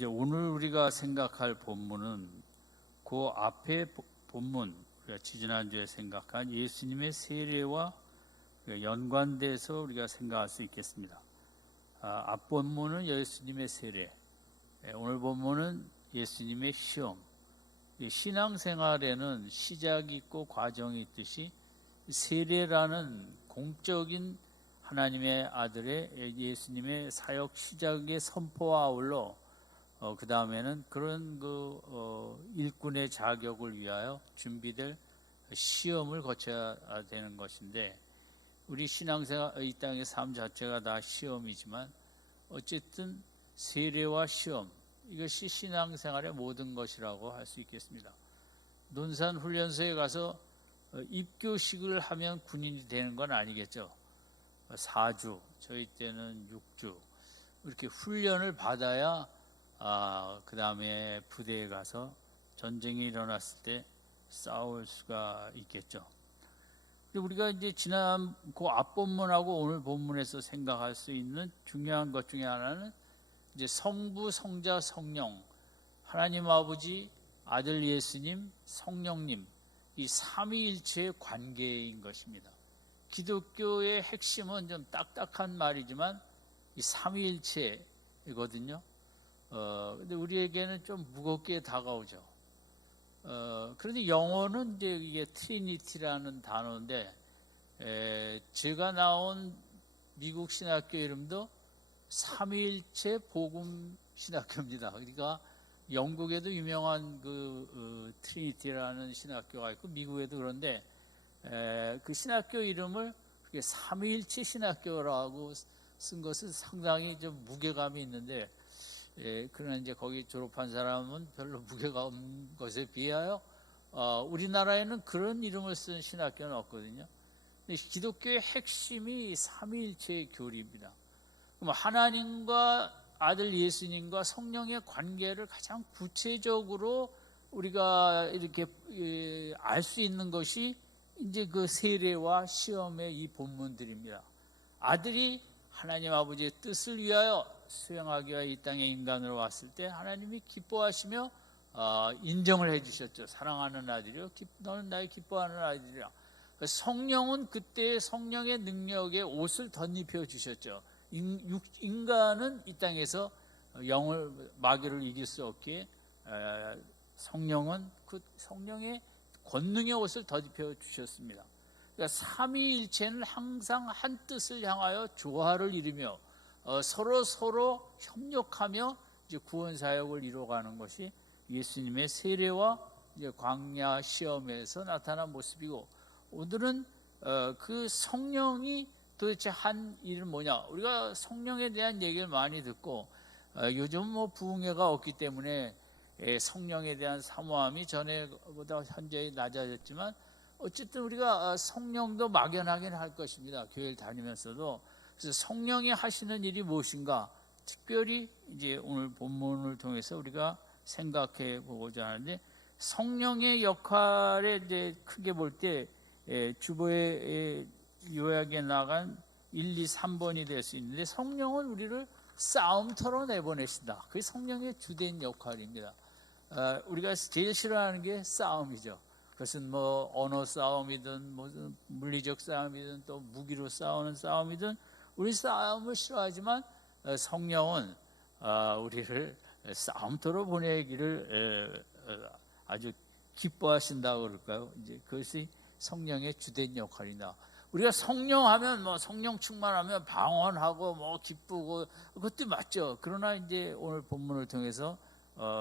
이제 오늘 우리가 생각할 본문은 그 앞에 본문, 우리가 지지난주에 생각한 예수님의 세례와 연관돼서 우리가 생각할 수 있겠습니다. 앞 본문은 예수님의 세례, 오늘 본문은 예수님의 시험. 신앙생활에는 시작이 있고 과정이 있듯이 세례라는 공적인 하나님의 아들의 예수님의 사역 시작의 선포와 아울러 그 다음에는 그런 일꾼의 자격을 위하여 준비될 시험을 거쳐야 되는 것인데, 우리 신앙생활, 이 땅의 삶 자체가 다 시험이지만 어쨌든 세례와 시험, 이것이 신앙생활의 모든 것이라고 할 수 있겠습니다. 논산훈련소에 가서 입교식을 하면 군인이 되는 건 아니겠죠. 4주, 저희 때는 6주 이렇게 훈련을 받아야 그 다음에 부대에 가서 전쟁이 일어났을 때 싸울 수가 있겠죠. 우리가 이제 지난 그 앞본문하고 오늘 본문에서 생각할 수 있는 중요한 것 중에 하나는 이제 성부, 성자, 성령, 하나님 아버지, 아들 예수님, 성령님, 이 삼위일체의 관계인 것입니다. 기독교의 핵심은 좀 딱딱한 말이지만 이 삼위일체이거든요. 근데 우리에게는 좀 무겁게 다가오죠. 그런데 영어는 이제 이게 트리니티라는 단어인데, 제가 나온 미국 신학교 이름도 삼위일체 복음 신학교입니다. 그러니까 영국에도 유명한 트리니티라는 신학교가 있고 미국에도 그런데, 그 신학교 이름을 삼위일체 신학교라고 쓴 것은 상당히 좀 무게감이 있는데, 그러나 이제 거기 졸업한 사람은 별로 무게가 없는 것에 비하여 우리나라에는 그런 이름을 쓴 신학교는 없거든요. 기독교의 핵심이 삼위일체의 교리입니다. 그럼 하나님과 아들 예수님과 성령의 관계를 가장 구체적으로 우리가 이렇게 알 수 있는 것이 이제 그 세례와 시험의 이 본문들입니다. 아들이 하나님 아버지의 뜻을 위하여 수행하기 위하여 이 땅에 인간으로 왔을 때 하나님이 기뻐하시며 인정을 해주셨죠. 사랑하는 아들이요, 너는 나의 기뻐하는 아들이라. 성령은 그때 성령의 능력에 옷을 덧입혀 주셨죠. 인간은 이 땅에서 마귀를 이길 수 없기에 성령은 그 성령의 권능의 옷을 덧입혀 주셨습니다. 그러니까 삼위일체는 항상 한 뜻을 향하여 조화를 이루며 서로 협력하며 이제 구원 사역을 이루어가는 것이 예수님의 세례와 이제 광야 시험에서 나타난 모습이고, 오늘은 그 성령이 도대체 한 일은 뭐냐? 우리가 성령에 대한 얘기를 많이 듣고 요즘 부흥회가 없기 때문에 성령에 대한 사모함이 전에보다 현재 낮아졌지만 어쨌든 우리가 성령도 막연하긴 할 것입니다. 교회를 다니면서도. 그래서 성령이 하시는 일이 무엇인가? 특별히 이제 오늘 본문을 통해서 우리가 생각해 보고자 하는데, 성령의 역할에 이제 크게 볼 때 주보에 요약에 나간 1, 2, 3번이 될 수 있는데, 성령은 우리를 싸움터로 내보내신다. 그게 성령의 주된 역할입니다. 우리가 제일 싫어하는 게 싸움이죠. 그것은 언어 싸움이든 물리적 싸움이든 또 무기로 싸우는 싸움이든 우리 싸움을 싫어하지만 성령은 우리를 싸움터로 보내기를 아주 기뻐하신다고 그럴까요? 이제 그것이 성령의 주된 역할이다. 우리가 성령하면 성령 충만하면 방언하고 기쁘고 그것도 맞죠. 그러나 이제 오늘 본문을 통해서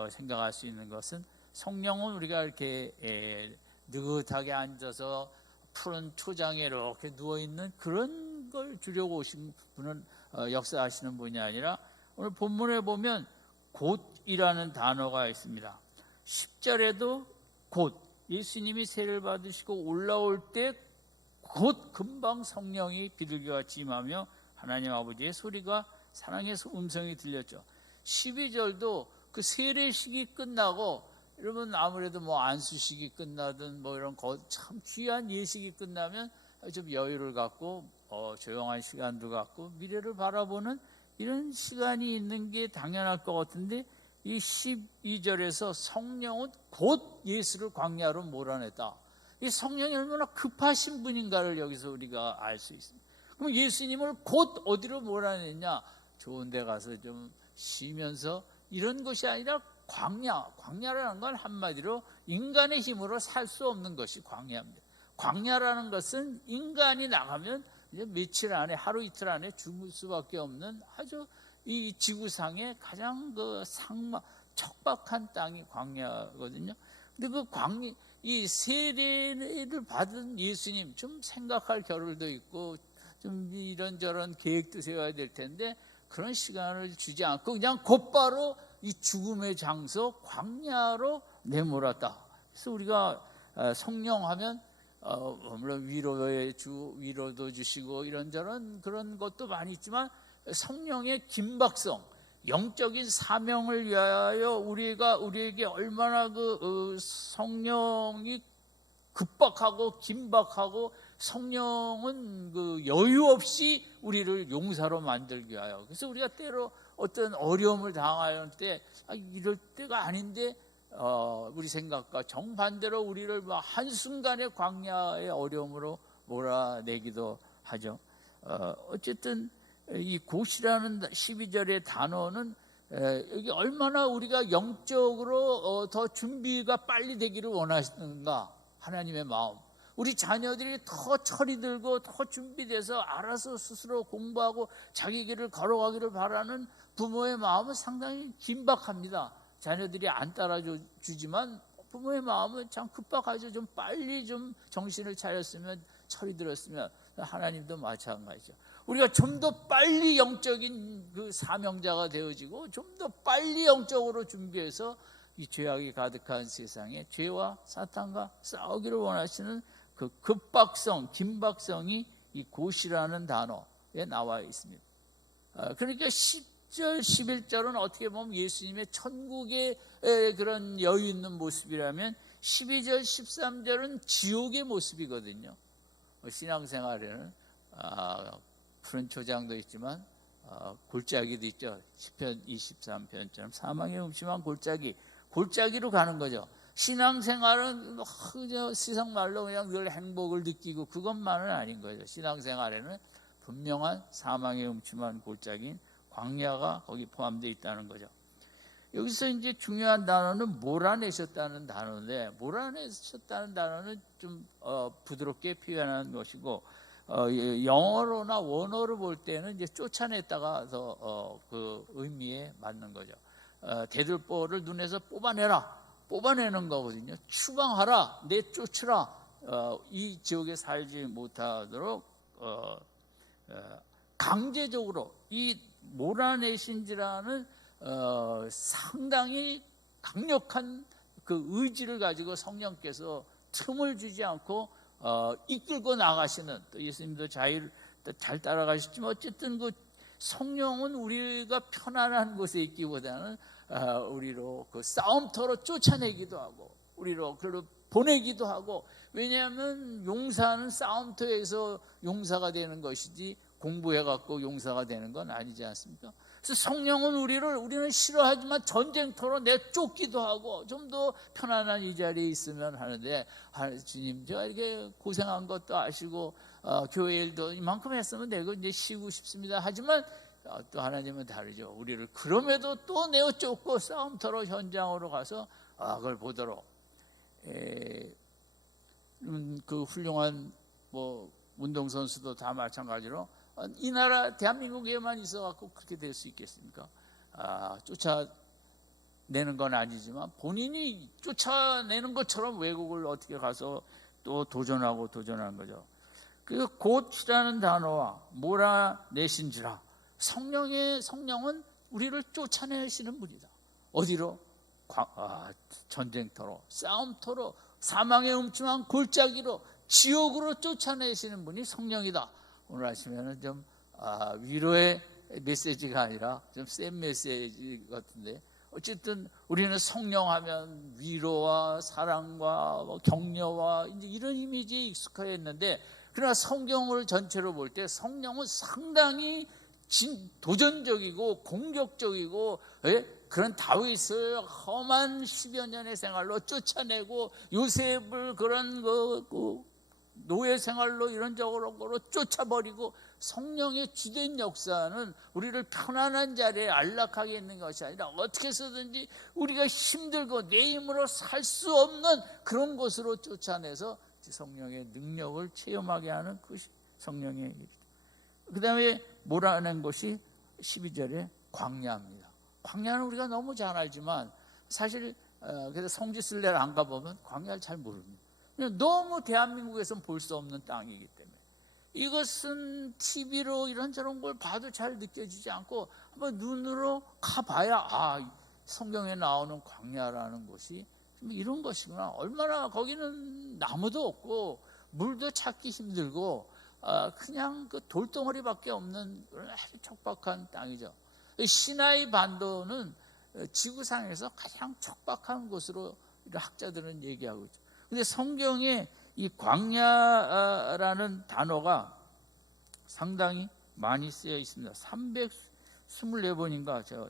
생각할 수 있는 것은, 성령은 우리가 이렇게 느긋하게 앉아서 푸른 초장에 이렇게 누워있는 그런 걸 주려고 오신 분은 역사하시는 분이 아니라, 오늘 본문에 보면 곧이라는 단어가 있습니다. 10절에도 곧, 예수님이 세례를 받으시고 올라올 때 곧 금방 성령이 비둘기같이 임하며 하나님 아버지의 소리가 사랑의 음성이 들렸죠. 12절도 그 세례식이 끝나고, 여러분 아무래도 안수식이 끝나든 이런 참 귀한 예식이 끝나면 좀 여유를 갖고 조용한 시간도 갖고 미래를 바라보는 이런 시간이 있는 게 당연할 것 같은데, 이 12절에서 성령은 곧 예수를 광야로 몰아냈다. 이 성령이 얼마나 급하신 분인가를 여기서 우리가 알 수 있습니다. 그럼 예수님을 곧 어디로 몰아냈냐? 좋은 데 가서 좀 쉬면서 이런 것이 아니라 광야라는 건 한마디로 인간의 힘으로 살 수 없는 것이 광야입니다. 광야라는 것은 인간이 나가면 이제 며칠 안에, 하루 이틀 안에 죽을 수밖에 없는 아주 이 지구상의 가장 그 척박한 땅이 광야거든요. 근데 이 세례를 받은 예수님, 좀 생각할 겨를도 있고 좀 이런저런 계획도 세워야 될 텐데 그런 시간을 주지 않고 그냥 곧바로 이 죽음의 장소 광야로 내몰았다. 그래서 우리가 성령하면 물론 위로도 주시고 이런저런 그런 것도 많이 있지만 성령의 긴박성, 영적인 사명을 위하여 우리에게 얼마나 성령이 급박하고 긴박하고 성령은 여유 없이 우리를 용사로 만들기 위하여. 그래서 우리가 때로 어떤 어려움을 당할 때 이럴 때가 아닌데 우리 생각과 정반대로 우리를 한순간에 광야의 어려움으로 몰아내기도 하죠. 어쨌든 이 곧이라는 12절의 단어는 여기 얼마나 우리가 영적으로 더 준비가 빨리 되기를 원하시는가, 하나님의 마음. 우리 자녀들이 더 철이 들고 더 준비돼서 알아서 스스로 공부하고 자기 길을 걸어가기를 바라는 부모의 마음은 상당히 긴박합니다. 자녀들이 안 따라주지만 부모의 마음은 참 급박하죠. 좀 빨리 좀 정신을 차렸으면, 철이 들었으면. 하나님도 마찬가지죠. 우리가 좀 더 빨리 영적인 그 사명자가 되어지고 좀 더 빨리 영적으로 준비해서 이 죄악이 가득한 세상에 죄와 사탄과 싸우기를 원하시는 그 급박성, 긴박성이 이 곧이라는 단어에 나와 있습니다. 그러니까 10절, 11절은 어떻게 보면 예수님의 천국의 그런 여유 있는 모습이라면 12절, 13절은 지옥의 모습이거든요. 신앙생활에는 푸른 초장도 있지만 골짜기도 있죠. 시편 23편처럼 사망의 음침한 골짜기로 가는 거죠. 신앙생활은 세상말로 그냥 늘 행복을 느끼고 그것만은 아닌 거죠. 신앙생활에는 분명한 사망의 음침한 골짜기인 광야가 거기 포함되어 있다는 거죠. 여기서 이제 중요한 단어는 몰아내셨다는 단어인데, 몰아내셨다는 단어는 좀 부드럽게 표현한 것이고, 영어로나 원어로 볼 때는 이제 쫓아냈다가 더 그 의미에 맞는 거죠. 대들보를 눈에서 뽑아내는 거거든요. 추방하라, 내쫓으라, 이 지역에 살지 못하도록 강제적으로 이 몰아내신지라는 상당히 강력한 그 의지를 가지고 성령께서 틈을 주지 않고 이끌고 나가시는, 또 예수님도 잘 따라가셨지만 어쨌든 그 성령은 우리가 편안한 곳에 있기보다는 우리로 그 싸움터로 쫓아내기도 하고 우리로 그로 보내기도 하고, 왜냐하면 용사는 싸움터에서 용사가 되는 것이지 공부해갖고 용사가 되는 건 아니지 않습니까? 그래서 성령은 우리는 싫어하지만 전쟁터로 내쫓기도 하고 좀 더 편안한 이 자리에 있으면 하는데, 주님 제가 이렇게 고생한 것도 아시고 교회 일도 이만큼 했으면 내가 이제 쉬고 싶습니다 하지만 또 하나님은 다르죠. 우리를 그럼에도 또 내쫓고 싸움터로 현장으로 가서 그걸 보도록 그 훌륭한 운동선수도 다 마찬가지로 이 나라 대한민국에만 있어갖고 그렇게 될 수 있겠습니까? 쫓아내는 건 아니지만 본인이 쫓아내는 것처럼 외국을 어떻게 가서 또 도전한 거죠. 그 곧이라는 단어와 몰아내신지라, 성령은 우리를 쫓아내시는 분이다. 어디로? 전쟁터로, 싸움터로, 사망의 음침한 골짜기로, 지옥으로 쫓아내시는 분이 성령이다. 오늘 아침에는 좀 위로의 메시지가 아니라 좀 센 메시지 같은데, 어쨌든 우리는 성령하면 위로와 사랑과 격려와 이제 이런 이미지에 익숙해 있는데, 그러나 성경을 전체로 볼 때 성령은 상당히 도전적이고 공격적이고, 그런 다윗을 험한 10여 년의 생활로 쫓아내고 요셉을 그런 노예 생활로 이런저런 쫓아버리고, 성령의 주된 역사는 우리를 편안한 자리에 안락하게 있는 것이 아니라 어떻게 해서든지 우리가 힘들고 내 힘으로 살 수 없는 그런 곳으로 쫓아내서 성령의 능력을 체험하게 하는 그것이 성령의 일이다. 그 다음에 몰아낸 것이 12절에 광야입니다. 광야는 우리가 너무 잘 알지만 사실 그래서 성지순례를 안 가보면 광야를 잘 모릅니다. 너무 대한민국에서는 볼 수 없는 땅이기 때문에 이것은 TV로 이런저런 걸 봐도 잘 느껴지지 않고 한번 눈으로 가봐야 성경에 나오는 광야라는 곳이 이런 것이구나. 얼마나 거기는 나무도 없고 물도 찾기 힘들고 그냥 그 돌덩어리밖에 없는 아주 척박한 땅이죠. 시나이 반도는 지구상에서 가장 척박한 곳으로 학자들은 얘기하고 있죠. 근데 성경에 이 광야라는 단어가 상당히 많이 쓰여 있습니다. 324번인가 제가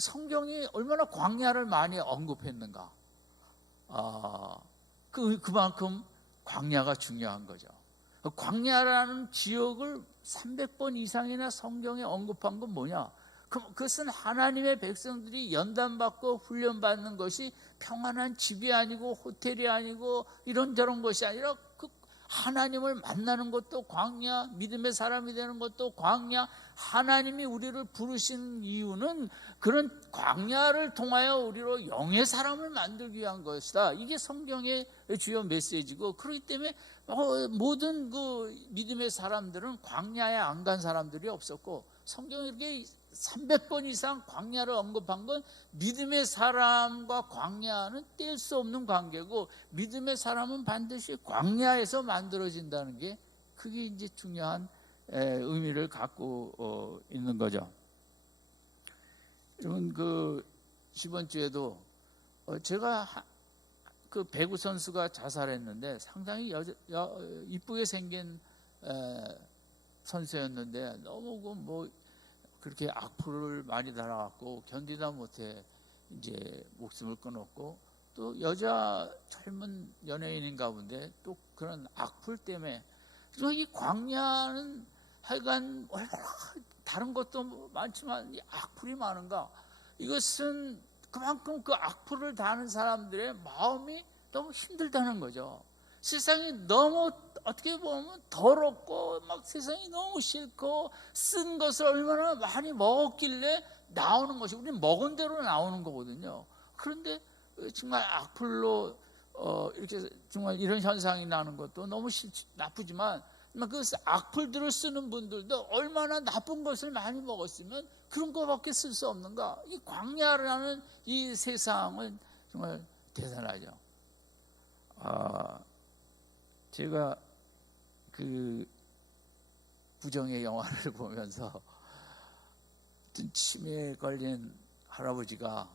성경이 얼마나 광야를 많이 언급했는가. 그만큼 광야가 중요한 거죠. 광야라는 지역을 300번 이상이나 성경에 언급한 건 뭐냐? 그것은 하나님의 백성들이 연단받고 훈련받는 것이 평안한 집이 아니고 호텔이 아니고 이런저런 것이 아니라 그 하나님을 만나는 것도 광야, 믿음의 사람이 되는 것도 광야. 하나님이 우리를 부르신 이유는 그런 광야를 통하여 우리로 영의 사람을 만들기 위한 것이다. 이게 성경의 주요 메시지고, 그렇기 때문에 모든 그 믿음의 사람들은 광야에 안 간 사람들이 없었고, 성경이 이렇게 300번 이상 광야를 언급한 건 믿음의 사람과 광야는 뗄 수 없는 관계고, 믿음의 사람은 반드시 광야에서 만들어진다는 게 그게 이제 중요한 의미를 갖고 있는 거죠. 여러분, 이번 주에도 제가 그 배구 선수가 자살했는데 상당히 이쁘게 생긴 선수였는데 너무 그렇게 악플을 많이 달아갖고 견디다 못해 이제 목숨을 끊었고, 또 여자 젊은 연예인인 가운데 또 그런 악플 때문에, 이 광야는 하여간 다른 것도 많지만 이 악플이 많은가? 이것은 그만큼 그 악플을 다는 사람들의 마음이 너무 힘들다는 거죠. 세상이 너무 어떻게 보면 더럽고 막 세상이 너무 싫고 쓴 것을 얼마나 많이 먹었길래 나오는 것이, 우리는 먹은 대로 나오는 거거든요. 그런데 정말 악플로 이렇게 정말 이런 현상이 나는 것도 너무 나쁘지만, 그 악플들을 쓰는 분들도 얼마나 나쁜 것을 많이 먹었으면 그런 것밖에 쓸 수 없는가. 이 광야라는 이 세상은 정말 대단하죠. 제가 그 부정의 영화를 보면서 치매에 걸린 할아버지가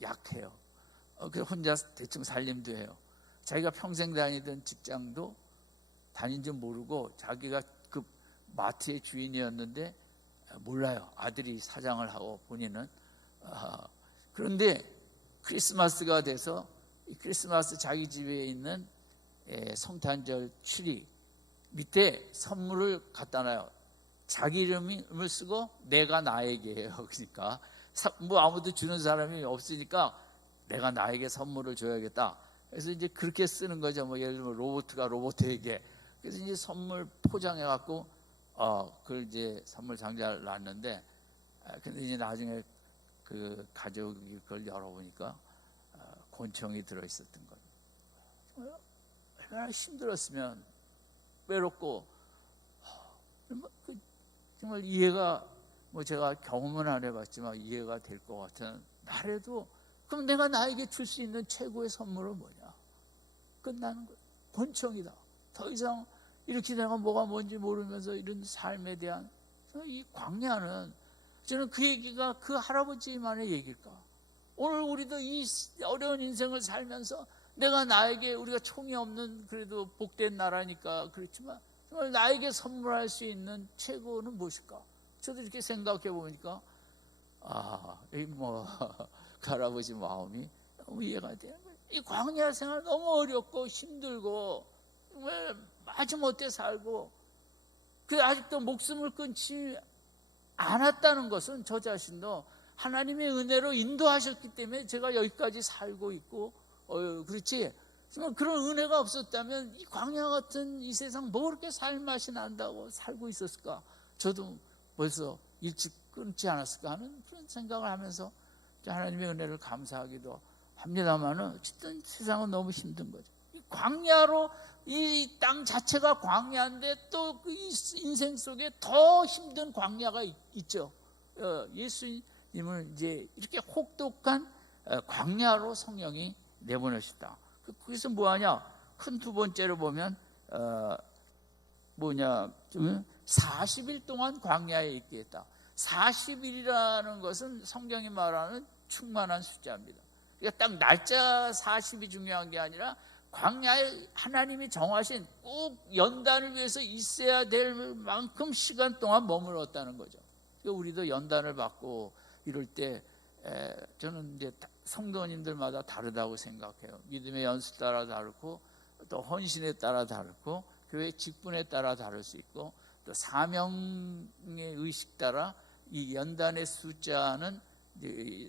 약해요. 혼자 대충 살림도 해요. 자기가 평생 다니던 직장도 다닌 줄 모르고, 자기가 그 마트의 주인이었는데 몰라요. 아들이 사장을 하고 본인은. 그런데 크리스마스가 돼서 크리스마스 자기 집에 있는 성탄절 트리 밑에 선물을 갖다 놔요. 자기 이름을 쓰고 내가 나에게예요. 그러니까 아무도 주는 사람이 없으니까 내가 나에게 선물을 줘야겠다. 그래서 이제 그렇게 쓰는 거죠. 예를 들면 로봇가 로봇에게. 그래서 이제 선물 포장해 갖고 그걸 이제 선물 상자를 놨는데, 근데 이제 나중에 그 가족이 그걸 열어보니까 곤충이 들어 있었던 거예요. 얼마나 힘들었으면, 외롭고 정말 이해가, 제가 경험은 안 해봤지만 이해가 될 것 같은 나래도, 그럼 내가 나에게 줄 수 있는 최고의 선물은 뭐냐? 끝나는 거예요. 곤충이다. 더 이상 이렇게 내가 뭐가 뭔지 모르면서 이런 삶에 대한 이 광야는, 저는 그 얘기가 그 할아버지만의 얘기일까? 오늘 우리도 이 어려운 인생을 살면서 내가 나에게, 우리가 총이 없는 그래도 복된 나라니까 그렇지만 정말 나에게 선물할 수 있는 최고는 무엇일까? 저도 이렇게 생각해 보니까 그 할아버지 마음이 너무 이해가 되는 거예요. 이 광야 생활 너무 어렵고 힘들고 정말 마지못해 살고 그 아직도 목숨을 끊지 않았다는 것은 저 자신도 하나님의 은혜로 인도하셨기 때문에 제가 여기까지 살고 있고 그렇지 정말 그런 은혜가 없었다면 이 광야 같은 이 세상 뭐 그렇게 살맛이 난다고 살고 있었을까? 저도 벌써 일찍 끊지 않았을까 하는 그런 생각을 하면서 하나님의 은혜를 감사하기도 합니다만은 어쨌든 세상은 너무 힘든 거죠. 이 광야로 이 땅 자체가 광야인데 또 그 인생 속에 더 힘든 광야가 있죠. 예수님을 이제 이렇게 혹독한 광야로 성령이 내보내셨다. 거기서 뭐하냐? 큰 두 번째로 보면 40일 동안 광야에 있게 했다. 40일이라는 것은 성경이 말하는 충만한 숫자입니다. 그러니까 딱 날짜 40이 중요한 게 아니라 광야에 하나님이 정하신 꼭 연단을 위해서 있어야 될 만큼 시간 동안 머물렀다는 거죠. 그러니까 우리도 연단을 받고 이럴 때 저는 이제 성도님들마다 다르다고 생각해요. 믿음의 연수 따라 다르고 또 헌신에 따라 다르고 교회 직분에 따라 다를 수 있고 또 사명의 의식 따라 이 연단의 숫자는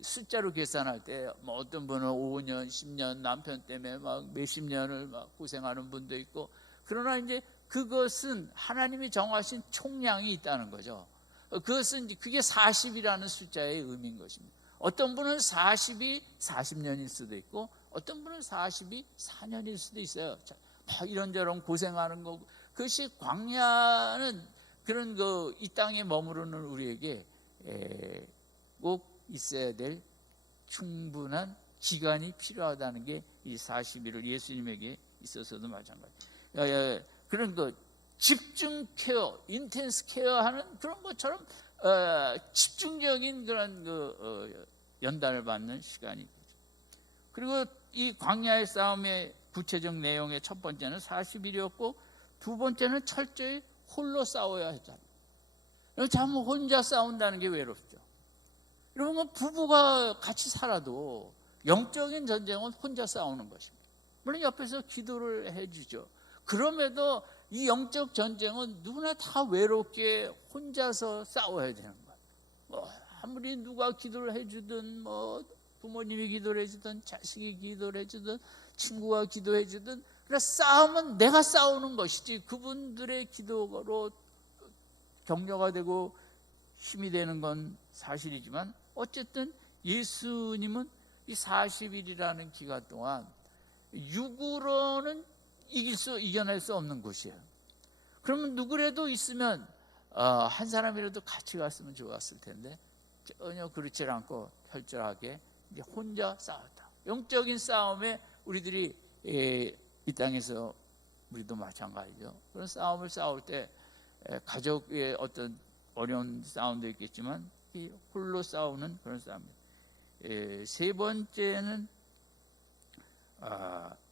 숫자로 계산할 때 뭐 어떤 분은 5년, 10년 남편 때문에 막 몇십 년을 막 고생하는 분도 있고 그러나 이제 그것은 하나님이 정하신 총량이 있다는 거죠. 그것은 그게 40이라는 숫자의 의미인 것입니다. 어떤 분은 40이 40년일 수도 있고 어떤 분은 40이 4년일 수도 있어요. 막 이런저런 고생하는 거 그것이 광야는 그런 이 땅에 머무르는 우리에게 꼭 있어야 될 충분한 기간이 필요하다는 게 이 40일을 예수님에게 있어서도 마찬가지. 그런 집중 케어, 인텐스 케어하는 그런 것처럼 집중적인 그런 연단을 받는 시간이 있죠. 그리고 이 광야의 싸움의 구체적 내용의 첫 번째는 40일이었고 두 번째는 철저히 홀로 싸워야 했잖아요. 참 혼자 싸운다는 게 외롭죠. 여러분 부부가 같이 살아도 영적인 전쟁은 혼자 싸우는 것입니다. 물론 옆에서 기도를 해주죠. 그럼에도 이 영적 전쟁은 누구나 다 외롭게 혼자서 싸워야 되는 거예요. 아무리 누가 기도를 해주든 부모님이 기도를 해주든 자식이 기도를 해주든 친구가 기도해 주든 그러나 싸움은 내가 싸우는 것이지 그분들의 기도로 격려가 되고 힘이 되는 건 사실이지만 어쨌든 예수님은 이 40일이라는 기간 동안 육으로는 이겨낼 수 없는 곳이에요. 그러면 누구라도 있으면 한 사람이라도 같이 갔으면 좋았을 텐데 전혀 그렇지 않고 철저하게 이제 혼자 싸웠다. 영적인 싸움에 우리들이 이 땅에서 우리도 마찬가지죠. 그런 싸움을 싸울 때 가족의 어떤 어려운 싸움도 있겠지만 홀로 싸우는 그런 싸움입니다. 세 번째는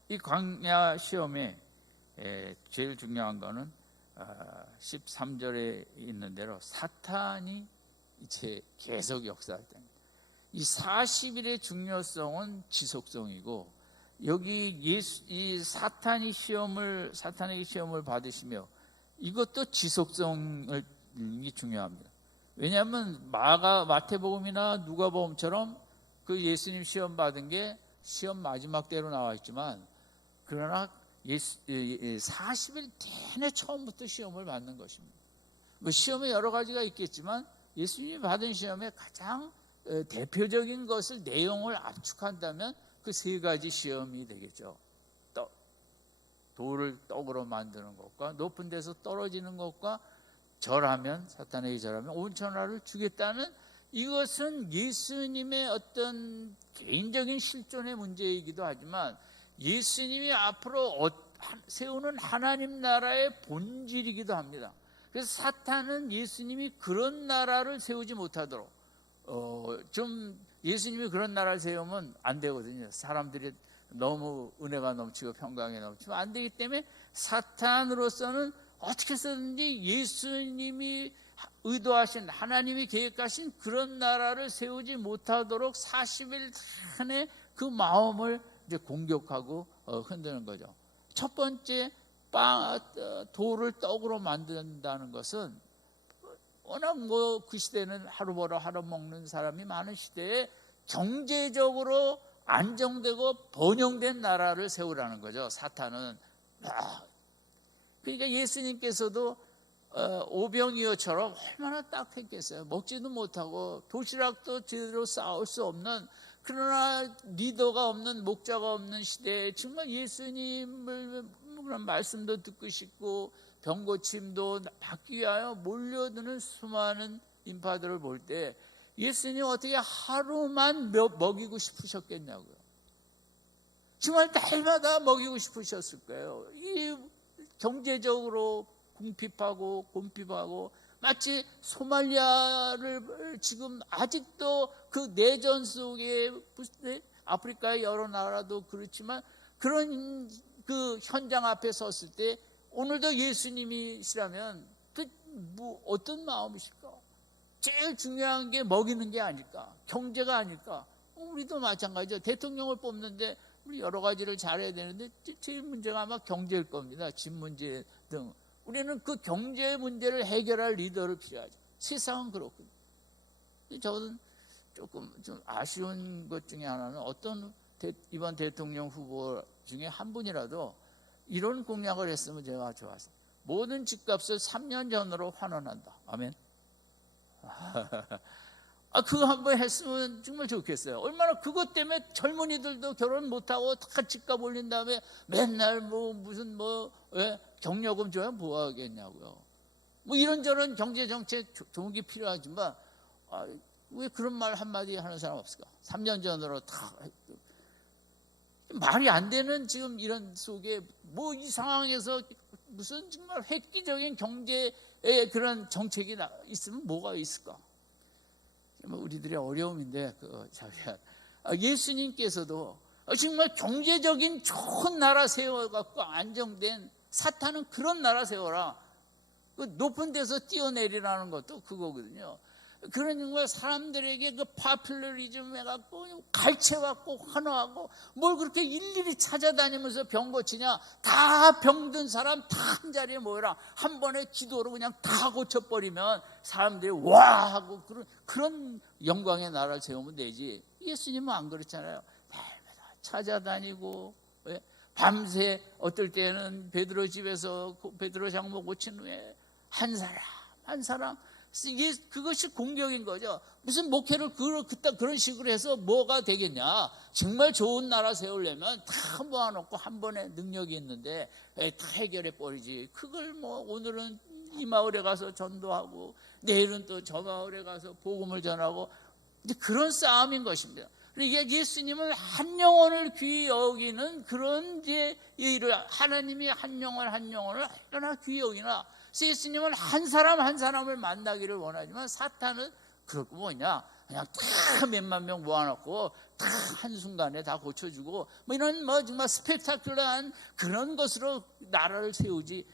이 광야 시험에 제일 중요한 거는 13절에 있는 대로 사탄이 이제 계속 역사할 때입니다. 이 40일의 중요성은 지속성이고 여기 이 사탄의 시험을 받으시며 이것도 지속성이 중요합니다. 왜냐하면 마태복음이나 누가복음처럼 그 예수님 시험 받은 게 시험 마지막 때로 나와 있지만 그러나 40일 내내 처음부터 시험을 받는 것입니다. 시험에 여러 가지가 있겠지만 예수님이 받은 시험에 가장 대표적인 것을 내용을 압축한다면 그 세 가지 시험이 되겠죠. 돌을 떡으로 만드는 것과 높은 데서 떨어지는 것과 사탄에게 절하면 온천하를 주겠다는 이것은 예수님의 어떤 개인적인 실존의 문제이기도 하지만 예수님이 앞으로 세우는 하나님 나라의 본질이기도 합니다. 그래서 사탄은 예수님이 그런 나라를 세우지 못하도록 예수님이 그런 나라를 세우면 안 되거든요. 사람들이 너무 은혜가 넘치고 평강이 넘치면 안 되기 때문에 사탄으로서는 어떻게 해서든지 예수님이 의도하신, 하나님이 계획하신 그런 나라를 세우지 못하도록 40일 내내 그 마음을 이제 공격하고 흔드는 거죠. 첫 번째, 돌을 떡으로 만든다는 것은 워낙 그 시대는 하루 벌어 하루 먹는 사람이 많은 시대에 경제적으로 안정되고 번영된 나라를 세우라는 거죠. 사탄은. 그러니까 예수님께서도 오병이어처럼 얼마나 딱했겠어요. 먹지도 못하고 도시락도 제대로 싸울 수 없는, 그러나 리더가 없는, 목자가 없는 시대에 정말 예수님을 그런 말씀도 듣고 싶고 병고침도 받기 위하여 몰려드는 수많은 인파들을 볼 때 예수님 어떻게 하루만 먹이고 싶으셨겠냐고요. 정말 날마다 먹이고 싶으셨을 거예요. 이 경제적으로 궁핍하고 마치 소말리아를 지금 아직도 그 내전 속에, 아프리카의 여러 나라도 그렇지만 그런 그 현장 앞에 섰을 때 오늘도 예수님이시라면 어떤 마음이실까? 제일 중요한 게 먹이는 게 아닐까? 경제가 아닐까? 우리도 마찬가지죠. 대통령을 뽑는데 우리 여러 가지를 잘해야 되는데 제일 문제가 아마 경제일 겁니다. 집 문제 등. 우리는 그 경제 문제를 해결할 리더를 필요하죠. 세상은 그렇거든요. 저는 조금 좀 아쉬운 것 중에 하나는 어떤 이번 대통령 후보 중에 한 분이라도 이런 공약을 했으면 제가 좋았어요. 모든 집값을 3년 전으로 환원한다. 아멘. 그거 한번 했으면 정말 좋겠어요. 얼마나 그것 때문에 젊은이들도 결혼 못하고 다 집값 올린 다음에 맨날 무슨 경력금 줘야 뭐 하겠냐고요. 이런저런 경제정책 좋은 게 필요하지만 왜 그런 말 한마디 하는 사람 없을까? 3년 전으로 다 말이 안 되는 지금 이런 속에 이 상황에서 무슨 정말 획기적인 경제의 그런 정책이 있으면 뭐가 있을까? 우리들의 어려움인데 예수님께서도 정말 경제적인 좋은 나라 세워갖고 안정된, 사탄은 그런 나라 세워라, 그 높은 데서 뛰어내리라는 것도 그거거든요. 그런 걸 사람들에게 그 파퓰러리즘 해갖고 갈채갖고 환호하고 뭘 그렇게 일일이 찾아다니면서 병 고치냐? 다 병든 사람 다 한 자리에 모여라. 한 번에 기도로 그냥 다 고쳐버리면 사람들이 와 하고 그런 영광의 나라를 세우면 되지. 예수님은 안 그렇잖아요. 날마다 찾아다니고 밤새 어떨 때는 베드로 집에서 베드로 장모 고친 후에 한 사람 그것이 공격인 거죠. 무슨 목회를 그런 식으로 해서 뭐가 되겠냐? 정말 좋은 나라 세우려면 다 모아놓고 한 번에 능력이 있는데 다 해결해 버리지. 그걸 오늘은 이 마을에 가서 전도하고 내일은 또 저 마을에 가서 복음을 전하고, 그런 싸움인 것입니다. 그러니까 예수님은 한 영혼을 귀히 여기는 그런 일을, 하나님이 한 영혼을 얼마나 귀히 여기나. 예수님은 한 사람을 만나기를 원하지만 사탄은 그렇고 그냥 다 몇만 명 모아놓고 다 한순간에 다 고쳐주고 이런 정말 스펙타클러한 그런 것으로 나라를 세우지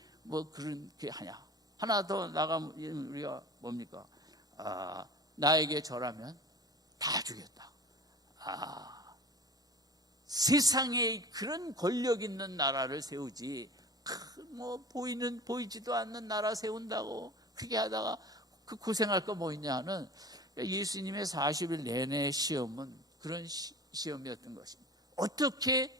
그런 게 하냐. 하나 더 나가면 우리가 뭡니까? 나에게 절하면 다 주겠다. 세상에 그런 권력 있는 나라를 세우지, 보이지도 않는 나라 세운다고 그렇게 하다가 그 고생할 거 뭐 있냐는, 예수님의 40일 내내 시험은 그런 시험이었던 것입니다. 어떻게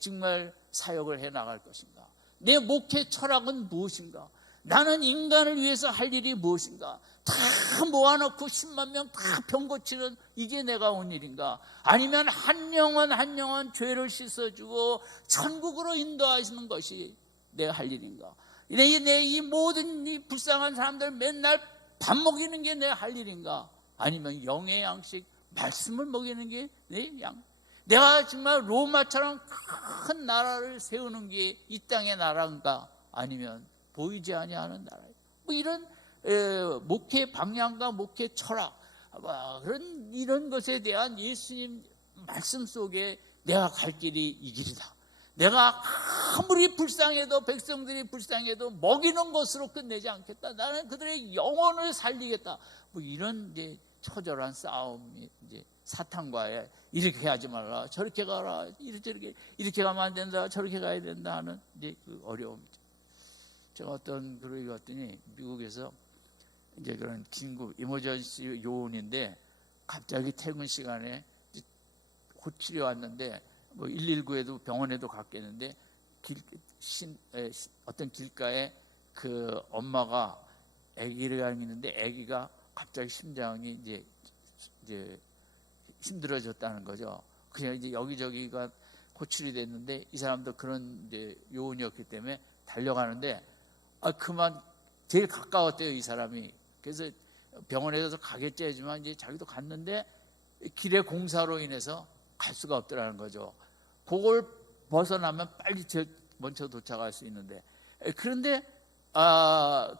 정말 사역을 해 나갈 것인가? 내 목회 철학은 무엇인가? 나는 인간을 위해서 할 일이 무엇인가? 다 모아놓고 10만 명 다 병 고치는 이게 내가 온 일인가? 아니면 한 영혼 죄를 씻어주고 천국으로 인도하시는 것이 내가 할 일인가? 이 모든 이 불쌍한 사람들 맨날 밥 먹이는 게 내가 할 일인가? 아니면 영의 양식 말씀을 먹이는 게 내 양? 내가 정말 로마처럼 큰 나라를 세우는 게 이 땅의 나라인가? 아니면 보이지 아니하는 나라? 이런 목회 방향과 목회 철학, 이런 것에 대한 예수님 말씀 속에 내가 갈 길이 이 길이다. 내가 아무리 불쌍해도 백성들이 불쌍해도 먹이는 것으로 끝내지 않겠다. 나는 그들의 영혼을 살리겠다. 뭐 이런 이제 처절한 싸움이 이제 사탄과의 이렇게 하지 말라, 저렇게 가라, 이렇게 가면 안 된다, 저렇게 가야 된다 하는 이제 그 어려움이죠. 제가 어떤 글을 읽었더니 미국에서 이제 그런 긴급 이머전시 요원인데 갑자기 퇴근 시간에 호출이 왔는데 뭐 119에도 병원에도 갔겠는데 어떤 길가에 그 엄마가 아기를 있는데 아기가 갑자기 심장이 이제 힘들어졌다는 거죠. 그냥 이제 여기저기가 호출이 됐는데 이 사람도 그런 이제 요원이었기 때문에 달려가는데 그만 제일 가까웠대요, 이 사람이. 그래서 병원에 가서 가겠지 하지만 이제 자기도 갔는데 길의 공사로 인해서 갈 수가 없더라는 거죠. 그걸 벗어나면 빨리 먼저 도착할 수 있는데, 그런데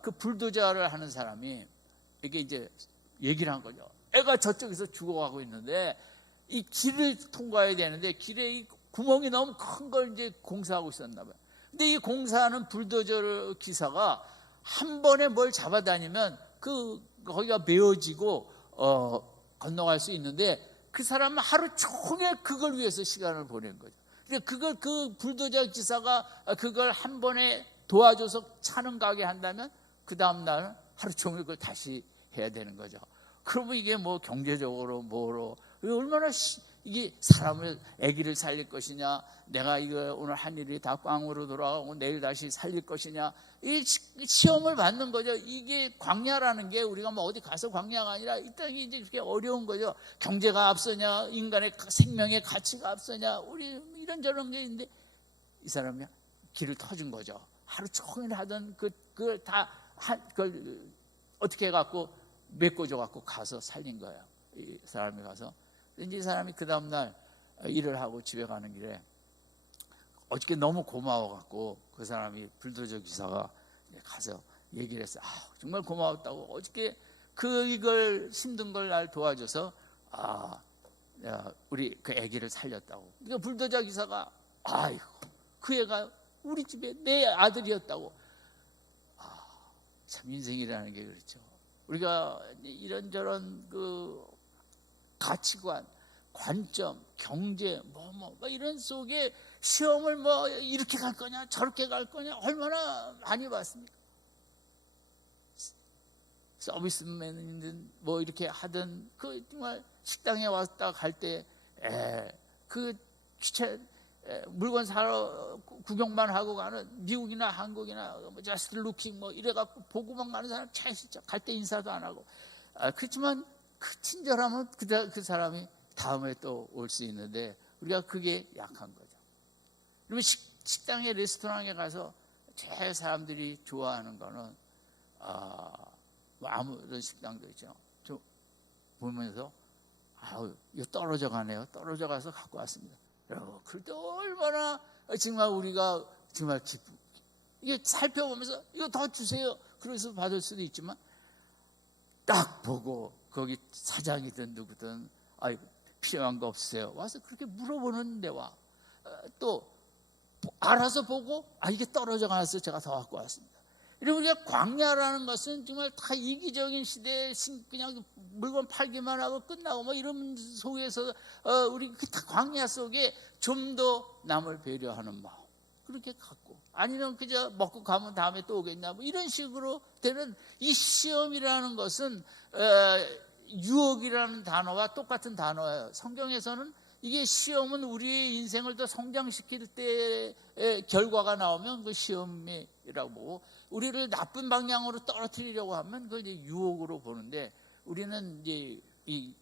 그 불도저를 하는 사람이 이게 이제 얘기를 한 거죠. 애가 저쪽에서 죽어가고 있는데 이 길을 통과해야 되는데 길에 이 구멍이 너무 큰 걸 이제 공사하고 있었나 봐요. 근데 이 공사하는 불도저 기사가 한 번에 뭘 잡아다니면 거기가 메어지고 건너갈 수 있는데 그 사람은 하루 종일 그걸 위해서 시간을 보낸 거죠. 그러니까 그 불도저 기사가 그걸 한 번에 도와줘서 차는 가게 한다면 그 다음 날 하루 종일 그걸 다시 해야 되는 거죠. 그러면 이게 뭐 경제적으로 뭐로 얼마나 이게 사람을 아기를 살릴 것이냐, 내가 이거 오늘 한 일이 다 꽝으로 돌아가고 내일 다시 살릴 것이냐, 이 시험을 받는 거죠. 이게 광야라는 게 우리가 뭐 어디 가서 광야가 아니라 이 땅이 이제 그렇게 어려운 거죠. 경제가 앞서냐, 인간의 생명의 가치가 앞서냐, 우리 이런저런 게 있는데 이 사람이 길을 터준 거죠. 하루 종일 하던 그걸 어떻게 해갖고 메꿔줘갖고 가서 살린 거예요. 이 사람이 가서. 이제 이 사람이 그 다음날 일을 하고 집에 가는 길에 어저께 너무 고마워갖고 그 사람이 불도저 기사가 가서 얘기를 했어요. 정말 고마웠다고. 어저께 이걸 힘든 걸 날 도와줘서 우리 그 아기를 살렸다고. 그러니까 불도저 기사가 아이고 그 애가 우리 집에 내 아들이었다고. 참 인생이라는 게 그렇죠. 우리가 이런저런 그 가치관, 관점, 경제, 뭐 이런 속에 시험을 뭐 이렇게 갈 거냐, 저렇게 갈 거냐, 얼마나 많이 봤습니까? 서비스맨이든 뭐 이렇게 하든 그 정말 식당에 왔다 갈 때 그 물건 사러 구경만 하고 가는 미국이나 한국이나 뭐 just looking 뭐 이래갖고 보고만 가는 사람 참 진짜 갈 때 인사도 안 하고 그렇지만 그 친절하면 그 사람이 다음에 또 올 수 있는데 우리가 그게 약한 거죠. 그러면 식당에 레스토랑에 가서 제일 사람들이 좋아하는 거는 뭐 아무런 식당도 있죠. 좀 보면서 이거 떨어져 가네요. 떨어져 가서 갖고 왔습니다. 여러분, 그럴 때 얼마나 정말 우리가 정말 기쁘. 이게 살펴보면서 이거 더 주세요. 그래서 받을 수도 있지만 딱 보고 거기 사장이든 누구든 필요한 거 없어요. 와서 그렇게 물어보는 데와 또 알아서 보고 이게 떨어져 가서 제가 더 갖고 왔습니다. 이러면 우리가 광야라는 것은 정말 다 이기적인 시대에 그냥 물건 팔기만 하고 끝나고 뭐 이런 속에서 우리 다 광야 속에 좀 더 남을 배려하는 마음 그렇게 갖고 아니면 그저 먹고 가면 다음에 또 오겠냐 뭐 이런 식으로 되는 이 시험이라는 것은 유혹이라는 단어와 똑같은 단어예요. 성경에서는 이게 시험은 우리의 인생을 더 성장시킬 때의 결과가 나오면 그 시험이라고 보고 우리를 나쁜 방향으로 떨어뜨리려고 하면 그걸 이제 유혹으로 보는데 우리는 이제 이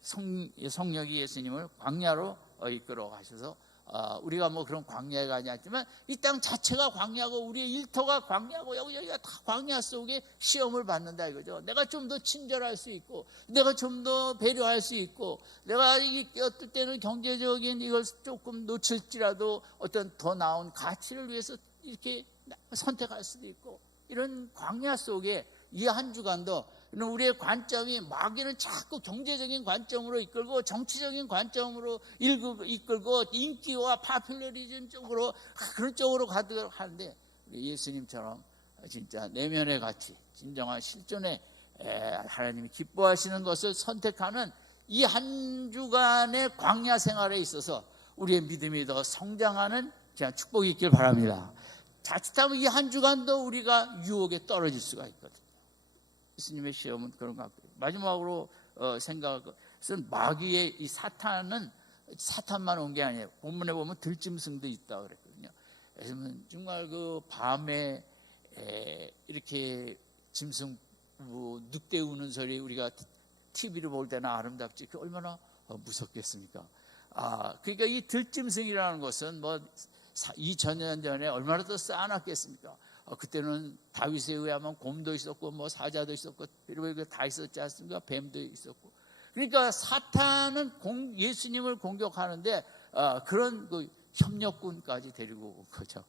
성령이 예수님을 광야로 이끌어 가셔서 우리가 뭐 그런 광야에 가지 않지만 이 땅 자체가 광야고 우리의 일터가 광야고 여기가 다 광야 속에 시험을 받는다 이거죠. 내가 좀 더 친절할 수 있고 내가 좀 더 배려할 수 있고 내가 어떨 때는 경제적인 이걸 조금 놓칠지라도 어떤 더 나은 가치를 위해서 이렇게 선택할 수도 있고 이런 광야 속에 이 한 주간도 우리의 관점이 마귀는 자꾸 경제적인 관점으로 이끌고 정치적인 관점으로 이끌고 인기와 파퓰러리즘 쪽으로 그런 쪽으로 가도록 하는데 예수님처럼 진짜 내면의 가치, 진정한 실존의 하나님이 기뻐하시는 것을 선택하는 이 한 주간의 광야 생활에 있어서 우리의 믿음이 더 성장하는 축복이 있길 바랍니다. 자칫하면 이 한 주간도 우리가 유혹에 떨어질 수가 있거든요. 예수님의 시험은 그런 것 같고요. 마지막으로 생각할 것은 마귀의 이 사탄만 온 게 아니에요. 본문에 보면 들짐승도 있다고 그랬거든요. 그래서 정말 그 밤에 이렇게 짐승 늑대 우는 소리 우리가 TV를 볼 때나 아름답지 그 얼마나 무섭겠습니까? 그러니까 이 들짐승이라는 것은 2000년 전에 얼마나 더 쌓아놨겠습니까? 그때는 다윗에 의하면 곰도 있었고 사자도 있었고 이런 다 있었지 않습니까? 뱀도 있었고. 그러니까 사탄은 예수님을 공격하는데 그런 그 협력군까지 데리고 온 거죠.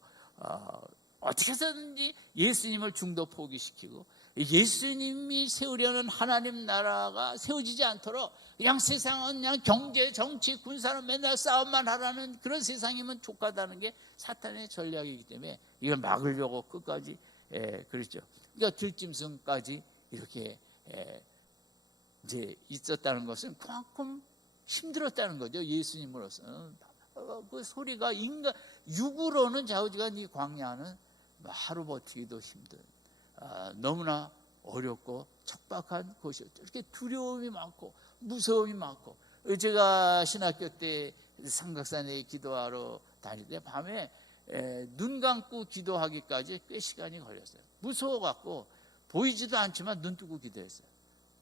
어떻게 해서든지 예수님을 중도 포기시키고 예수님이 세우려는 하나님 나라가 세워지지 않도록 그냥 세상은 그냥 경제, 정치, 군사는 맨날 싸움만 하라는 그런 세상이면 족하다는 게 사탄의 전략이기 때문에 이걸 막으려고 끝까지 그랬죠. 그러니까 들짐승까지 이렇게 이제 있었다는 것은 그만큼 힘들었다는 거죠. 예수님으로서는 그 소리가 육으로는 좌우지간 이 광야는 하루 버티기도 힘든 너무나 어렵고 척박한 곳이었죠. 이렇게 두려움이 많고 무서움이 많고 제가 신학교 때 삼각산에 기도하러 다닐 때 밤에 눈 감고 기도하기까지 꽤 시간이 걸렸어요. 무서워갖고 보이지도 않지만 눈 뜨고 기도했어요.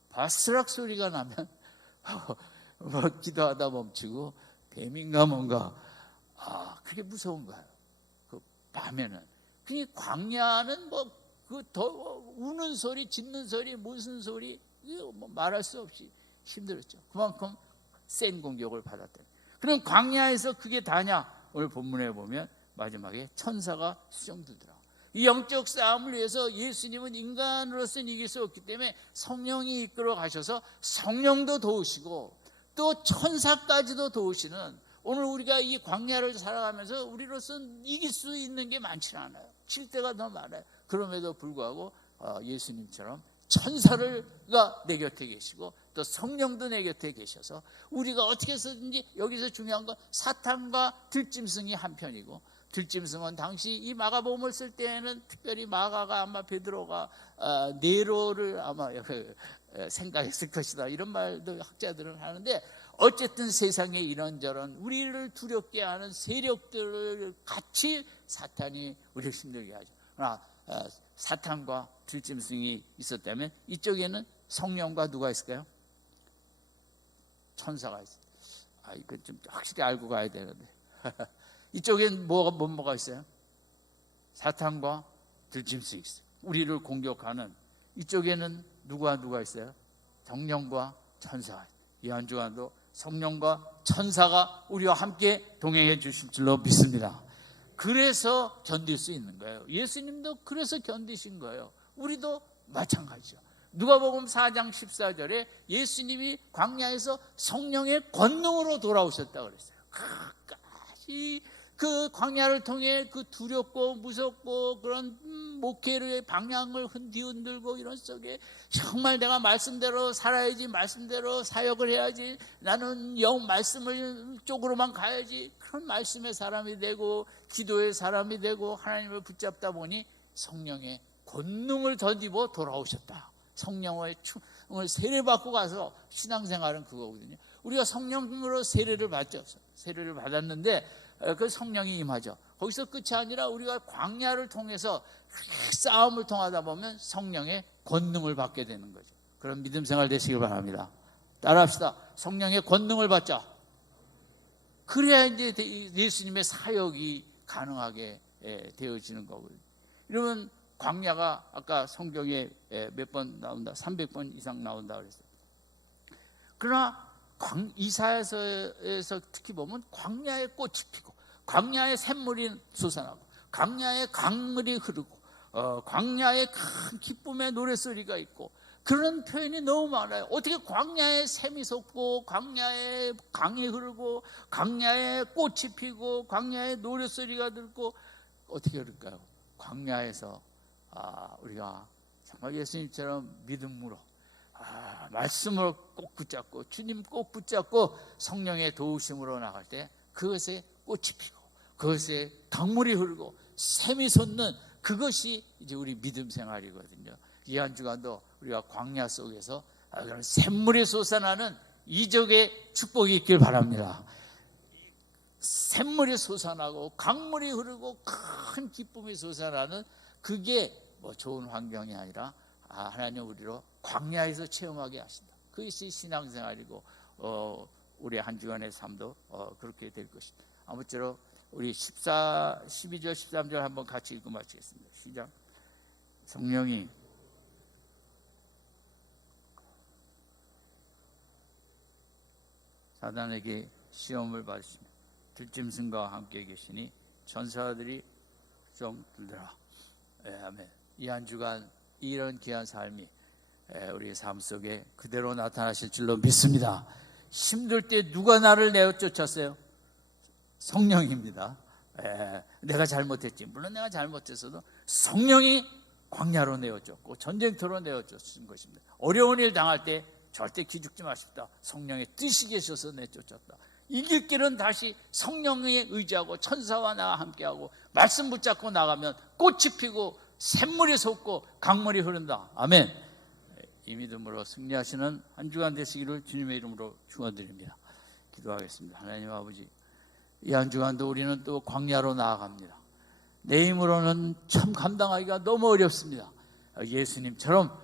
바스락 소리가 나면 기도하다 멈추고 뱀인가 뭔가 그게 무서운 거예요. 그 밤에는. 그 광야는 그 더 우는 소리, 짖는 소리, 무슨 소리 말할 수 없이 힘들었죠. 그만큼 센 공격을 받았다. 그럼 광야에서 그게 다냐? 오늘 본문에 보면 마지막에 천사가 수정되더라. 이 영적 싸움을 위해서 예수님은 인간으로서는 이길 수 없기 때문에 성령이 이끌어 가셔서 성령도 도우시고 또 천사까지도 도우시는 오늘 우리가 이 광야를 살아가면서 우리로서는 이길 수 있는 게 많지는 않아요. 칠 때가 너무 많아요. 그럼에도 불구하고 예수님처럼 천사가 내 곁에 계시고 또 성령도 내 곁에 계셔서 우리가 어떻게 해서든지 여기서 중요한 건 사탄과 들짐승이 한편이고 들짐승은 당시 이 마가복음을 쓸 때에는 특별히 마가가 아마 베드로가 네로를 아마 생각했을 것이다 이런 말도 학자들은 하는데 어쨌든 세상에 이런저런 우리를 두렵게 하는 세력들을 같이 사탄이 우리를 힘들게 하죠. 그러나 사탄과 들짐승이 있었다면 이쪽에는 성령과 누가 있을까요? 천사가 있어요. 이거 좀 확실히 알고 가야 되는데 이쪽엔 뭐가 있어요? 사탄과 들짐승이 있어요. 우리를 공격하는 이쪽에는 누가 있어요? 성령과 천사가 있어요. 이 한 주간도 성령과 천사가 우리와 함께 동행해 주실 줄로 믿습니다. 그래서 견딜 수 있는 거예요. 예수님도 그래서 견디신 거예요. 우리도 마찬가지죠. 누가복음 4장 14절에 예수님이 광야에서 성령의 권능으로 돌아오셨다고 그랬어요. 끝까지 그 광야를 통해 그 두렵고 무섭고 그런 목회의 방향을 뒤흔들고 이런 속에 정말 내가 말씀대로 살아야지, 말씀대로 사역을 해야지, 나는 말씀을 쪽으로만 가야지, 그런 말씀의 사람이 되고 기도의 사람이 되고 하나님을 붙잡다 보니 성령의 권능을 덧입어 돌아오셨다. 성령의 세례받고 가서 신앙생활은 그거거든요. 우리가 성령으로 세례를 받죠. 세례를 받았는데 그 성령이 임하죠. 거기서 끝이 아니라 우리가 광야를 통해서 싸움을 통하다 보면 성령의 권능을 받게 되는 거죠. 그런 믿음 생활 되시길 바랍니다. 따라합시다. 성령의 권능을 받자. 그래야 이제 예수님의 사역이 가능하게 되어지는 거거든요. 이러면 광야가 아까 성경에 몇 번 나온다? 300번 이상 나온다 그랬어요. 그러나 이사야서에서 특히 보면 광야에 꽃이 피고 광야에 샘물이 솟아나고 광야에 강물이 흐르고 광야에 큰 기쁨의 노래소리가 있고 그런 표현이 너무 많아요. 어떻게 광야에 샘이 솟고 광야에 강이 흐르고 광야에 꽃이 피고 광야에 노랫소리가 들고 어떻게 그럴까요? 광야에서 우리가 정말 예수님처럼 믿음으로 말씀을 꼭 붙잡고 주님 꼭 붙잡고 성령의 도우심으로 나갈 때 그것에 꽃이 피고 그것에 강물이 흐르고 샘이 솟는 그것이 이제 우리 믿음 생활이거든요. 이 한 주간도 우리가 광야 속에서 그런 샘물이 솟아나는 이적의 축복이 있길 바랍니다. 샘물이 솟아나고 강물이 흐르고 큰 기쁨이 솟아나는 그게 뭐 좋은 환경이 아니라 하나님 우리로 광야에서 체험하게 하신다. 그것이 신앙생활이고 우리 한 주간의 삶도 그렇게 될 것입니다. 아무쪼록 우리 12절 13절 한번 같이 읽고 마치겠습니다. 시작. 성령이 사단에게 시험을 받으시며 들짐승과 함께 계시니 천사들이 좀 들더라. 아멘. 이 한 주간 이런 귀한 삶이 우리 삶 속에 그대로 나타나실 줄로 믿습니다. 힘들 때 누가 나를 내어 쫓았어요? 성령입니다. 내가 잘못했지. 물론 내가 잘못했어도 성령이 광야로 내어 쫓고 전쟁터로 내어 쫓은 것입니다. 어려운 일 당할 때 절대 기죽지 마십니다. 성령의 뜻이 계셔서 내쫓았다. 이길 길은 다시 성령에 의지하고 천사와 나와 함께하고 말씀 붙잡고 나가면 꽃이 피고 샘물이 솟고 강물이 흐른다. 아멘. 이 믿음으로 승리하시는 한 주간 되시기를 주님의 이름으로 축원드립니다. 기도하겠습니다. 하나님 아버지, 이 한 주간도 우리는 또 광야로 나아갑니다. 내 힘으로는 참 감당하기가 너무 어렵습니다. 예수님처럼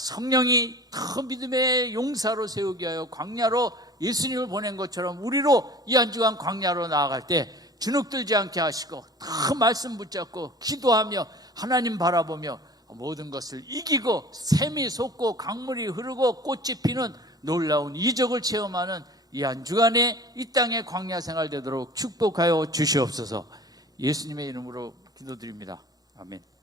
성령이 더 믿음의 용사로 세우게 하여 광야로 예수님을 보낸 것처럼 우리로 이 한 주간 광야로 나아갈 때 주눅들지 않게 하시고 더 말씀 붙잡고 기도하며 하나님 바라보며 모든 것을 이기고 샘이 솟고 강물이 흐르고 꽃이 피는 놀라운 이적을 체험하는 이 한 주간에 이 땅의 광야 생활 되도록 축복하여 주시옵소서. 예수님의 이름으로 기도드립니다. 아멘.